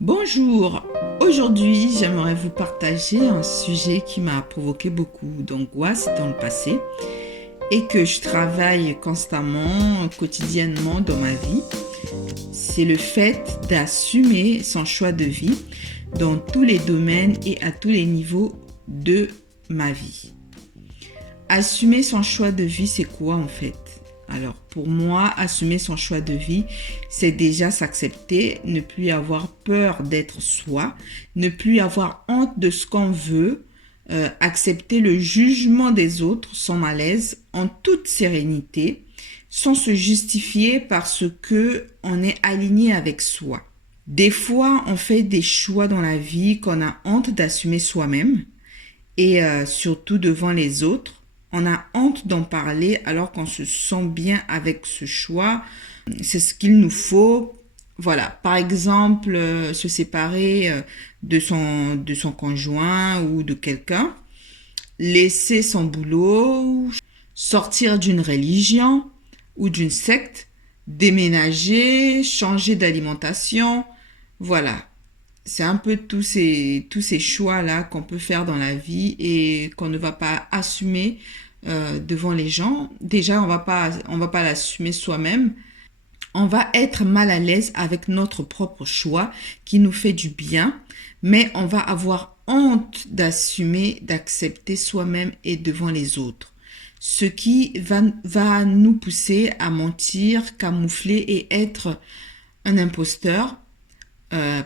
Bonjour, aujourd'hui j'aimerais vous partager un sujet qui m'a provoqué beaucoup d'angoisse dans le passé et que je travaille constamment, quotidiennement dans ma vie. C'est le fait d'assumer son choix de vie dans tous les domaines et à tous les niveaux de ma vie. Assumer son choix de vie, c'est quoi en fait? Alors pour moi, assumer son choix de vie, c'est déjà s'accepter, ne plus avoir peur d'être soi, ne plus avoir honte de ce qu'on veut, accepter le jugement des autres sans malaise, en toute sérénité, sans se justifier parce que on est aligné avec soi. Des fois, on fait des choix dans la vie qu'on a honte d'assumer soi-même et surtout devant les autres. On a honte d'en parler alors qu'on se sent bien avec ce choix. C'est ce qu'il nous faut. Voilà, par exemple, se séparer de son conjoint ou de quelqu'un, laisser son boulot, sortir d'une religion ou d'une secte, déménager, changer d'alimentation. Voilà, c'est un peu tous ces choix-là qu'on peut faire dans la vie et qu'on ne va pas assumer devant les gens. Déjà, on va pas l'assumer soi-même. On va être mal à l'aise avec notre propre choix qui nous fait du bien, mais on va avoir honte d'assumer, d'accepter soi-même et devant les autres. Ce qui va nous pousser à mentir, camoufler et être un imposteur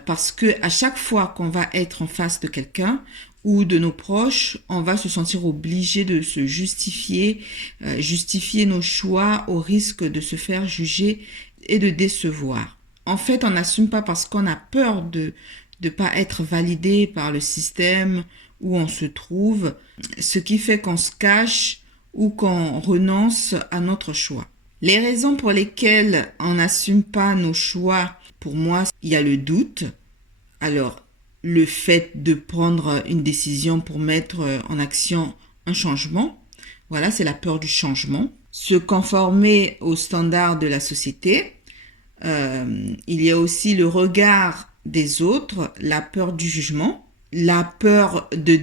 parce que à chaque fois qu'on va être en face de quelqu'un ou de nos proches, on va se sentir obligé de se justifier, justifier nos choix au risque de se faire juger et de décevoir. En fait, on n'assume pas parce qu'on a peur de ne pas être validé par le système où on se trouve, ce qui fait qu'on se cache ou qu'on renonce à notre choix. Les raisons pour lesquelles on n'assume pas nos choix, pour moi, il y a le doute. Alors, le fait de prendre une décision pour mettre en action un changement, voilà, c'est la peur du changement. Se conformer aux standards de la société. Il y a aussi le regard des autres, la peur du jugement, la peur de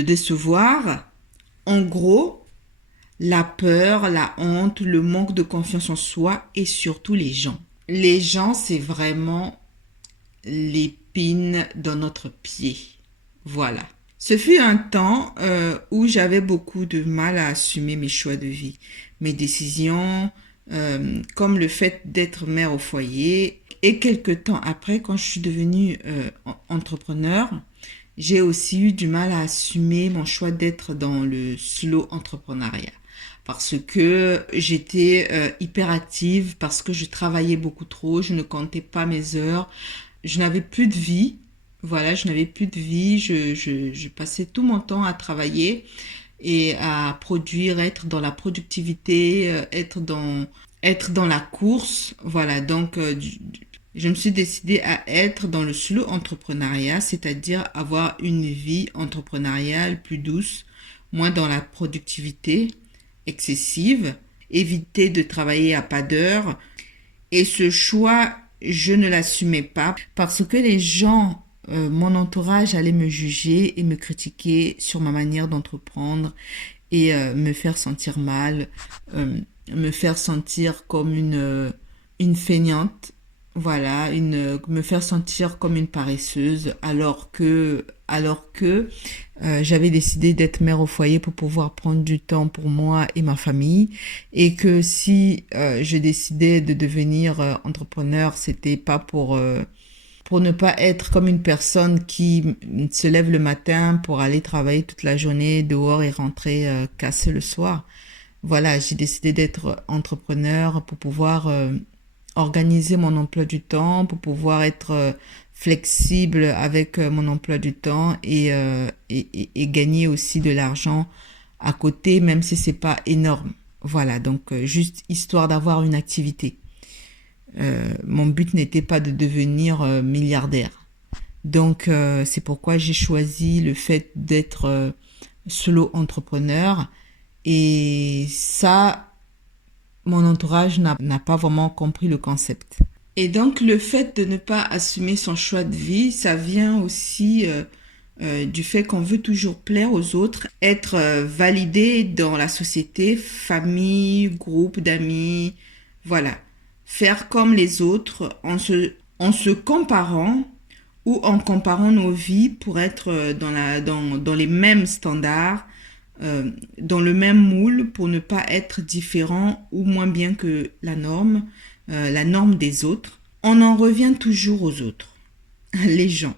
décevoir. En gros, la peur, la honte, le manque de confiance en soi et surtout les gens. Les gens, c'est vraiment l'épine dans notre pied. Voilà. Ce fut un temps où j'avais beaucoup de mal à assumer mes choix de vie, mes décisions, comme le fait d'être mère au foyer. Et quelques temps après, quand je suis devenue entrepreneur, j'ai aussi eu du mal à assumer mon choix d'être dans le slow entrepreneuriat. Parce que j'étais hyperactive, parce que je travaillais beaucoup trop, je ne comptais pas mes heures, je n'avais plus de vie. Voilà, je n'avais plus de vie, je passais tout mon temps à travailler et à produire, être dans la productivité, être dans la course. Voilà, donc je me suis décidée à être dans le slow entrepreneuriat, c'est-à-dire avoir une vie entrepreneuriale plus douce, moins dans la productivité excessive, éviter de travailler à pas d'heure. Et ce choix, je ne l'assumais pas parce que les gens, mon entourage allait me juger et me critiquer sur ma manière d'entreprendre et me faire sentir mal, me faire sentir comme une feignante, voilà, me faire sentir comme une paresseuse alors que j'avais décidé d'être mère au foyer pour pouvoir prendre du temps pour moi et ma famille et que si je décidais de devenir entrepreneur, c'était pas pour ne pas être comme une personne qui se lève le matin pour aller travailler toute la journée dehors et rentrer cassé le soir. Voilà, j'ai décidé d'être entrepreneur pour pouvoir organiser mon emploi du temps, pour pouvoir être flexible avec mon emploi du temps et gagner aussi de l'argent à côté, même si c'est pas énorme. Voilà, donc juste histoire d'avoir une activité. Mon but n'était pas de devenir milliardaire. Donc c'est pourquoi j'ai choisi le fait d'être solo entrepreneur et ça, mon entourage n'a pas vraiment compris le concept. Et donc le fait de ne pas assumer son choix de vie, ça vient aussi du fait qu'on veut toujours plaire aux autres, être validé dans la société, famille, groupe d'amis, voilà. Faire comme les autres en se comparant ou en comparant nos vies pour être dans les mêmes standards, dans le même moule pour ne pas être différent ou moins bien que la norme des autres. On en revient toujours aux autres, les gens.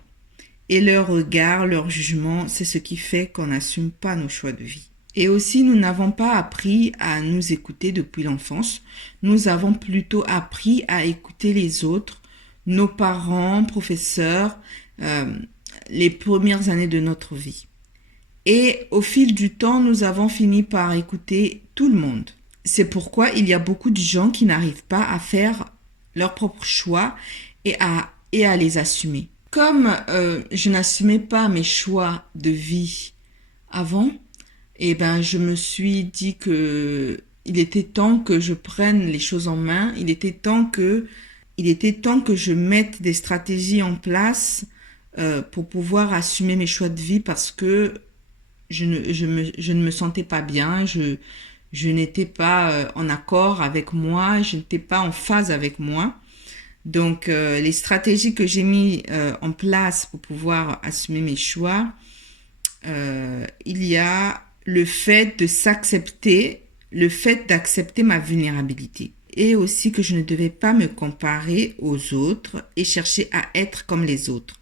Et leur regard, leur jugement, c'est ce qui fait qu'on n'assume pas nos choix de vie. Et aussi, nous n'avons pas appris à nous écouter depuis l'enfance. Nous avons plutôt appris à écouter les autres, nos parents, professeurs, les premières années de notre vie. Et au fil du temps, nous avons fini par écouter tout le monde. C'est pourquoi il y a beaucoup de gens qui n'arrivent pas à faire leurs propres choix et à les assumer. Comme je n'assumais pas mes choix de vie avant, eh ben, je me suis dit que il était temps que je prenne les choses en main. Il était temps que je mette des stratégies en place pour pouvoir assumer mes choix de vie parce que je ne me sentais pas bien. Je n'étais pas en accord avec moi. Je n'étais pas en phase avec moi. Donc, les stratégies que j'ai mis en place pour pouvoir assumer mes choix, il y a le fait de s'accepter, le fait d'accepter ma vulnérabilité. Et aussi que je ne devais pas me comparer aux autres et chercher à être comme les autres.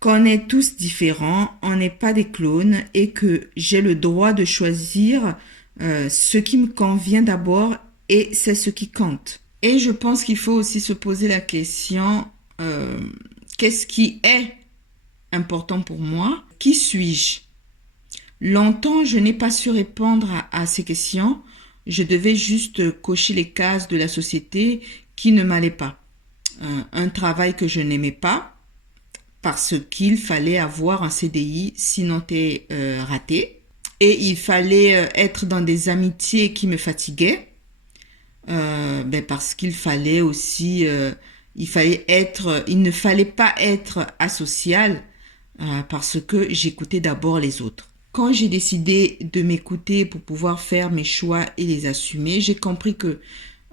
Qu'on est tous différents, on n'est pas des clones et que j'ai le droit de choisir ce qui me convient d'abord et c'est ce qui compte. Et je pense qu'il faut aussi se poser la question, qu'est-ce qui est important pour moi? Qui suis-je? Longtemps, je n'ai pas su répondre à ces questions. Je devais juste cocher les cases de la société qui ne m'allaient pas. Un travail que je n'aimais pas parce qu'il fallait avoir un CDI, sinon t'es raté. Et il fallait être dans des amitiés qui me fatiguaient. Parce qu'il fallait aussi, il ne fallait pas être asocial parce que j'écoutais d'abord les autres. Quand j'ai décidé de m'écouter pour pouvoir faire mes choix et les assumer, j'ai compris que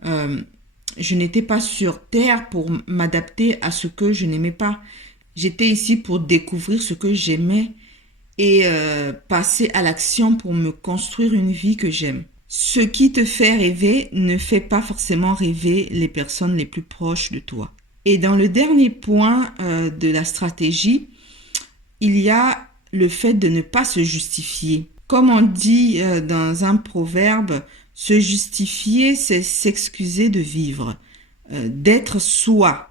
je n'étais pas sur terre pour m'adapter à ce que je n'aimais pas. J'étais ici pour découvrir ce que j'aimais et passer à l'action pour me construire une vie que j'aime. Ce qui te fait rêver ne fait pas forcément rêver les personnes les plus proches de toi. Et dans le dernier point de la stratégie, il y a le fait de ne pas se justifier. Comme on dit dans un proverbe, se justifier, c'est s'excuser de vivre, d'être soi.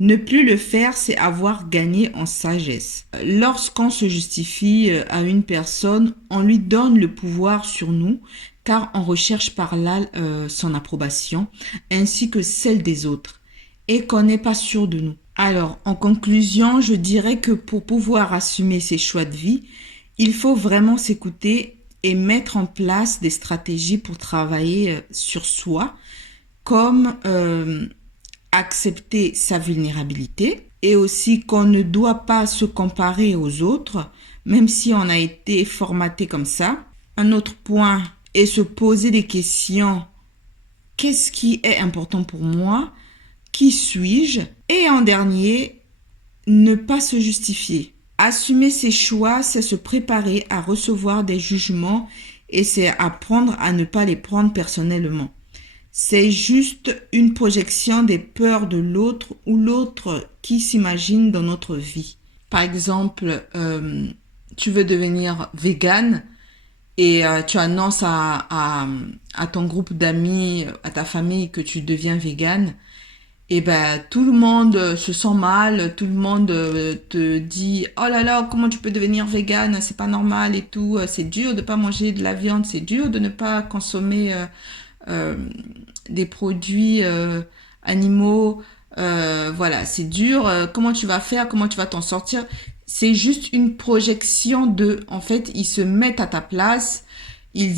Ne plus le faire, c'est avoir gagné en sagesse. Lorsqu'on se justifie à une personne, on lui donne le pouvoir sur nous, car on recherche par là son approbation, ainsi que celle des autres, et qu'on n'est pas sûr de nous. Alors, en conclusion, je dirais que pour pouvoir assumer ses choix de vie, il faut vraiment s'écouter et mettre en place des stratégies pour travailler sur soi, comme accepter sa vulnérabilité et aussi qu'on ne doit pas se comparer aux autres, même si on a été formaté comme ça. Un autre point est se poser des questions. Qu'est-ce qui est important pour moi? Qui suis-je? Et en dernier, ne pas se justifier. Assumer ses choix, c'est se préparer à recevoir des jugements et c'est apprendre à ne pas les prendre personnellement. C'est juste une projection des peurs de l'autre ou l'autre qui s'imagine dans notre vie. Par exemple, tu veux devenir végane et tu annonces à ton groupe d'amis, à ta famille que tu deviens végane. Et ben tout le monde se sent mal, tout le monde te dit oh là là, comment tu peux devenir végane, c'est pas normal et tout, c'est dur de pas manger de la viande, c'est dur de ne pas consommer des produits animaux, voilà, c'est dur, comment tu vas faire, comment tu vas t'en sortir? C'est juste une projection en fait, ils se mettent à ta place, ils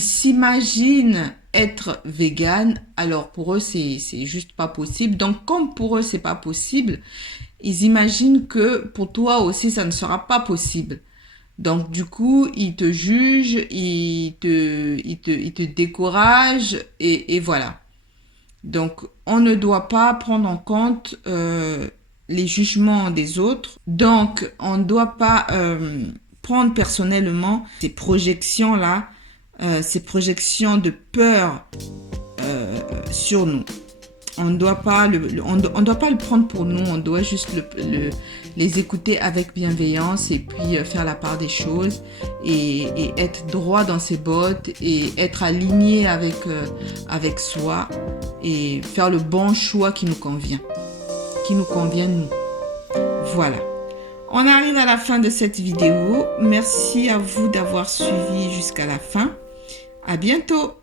s'imaginent être vegan, alors pour eux, c'est juste pas possible. Donc, comme pour eux, c'est pas possible, ils imaginent que pour toi aussi, ça ne sera pas possible. Donc, du coup, ils te jugent, ils te découragent et voilà. Donc, on ne doit pas prendre en compte les jugements des autres. Donc, on ne doit pas prendre personnellement ces projections-là, ces projections de peur sur nous. On ne doit pas on doit pas le prendre pour nous, on doit juste les écouter avec bienveillance et puis faire la part des choses et être droit dans ses bottes et être aligné avec soi et faire le bon choix qui nous convient nous. Voilà. On arrive à la fin de cette vidéo. Merci à vous d'avoir suivi jusqu'à la fin. À bientôt.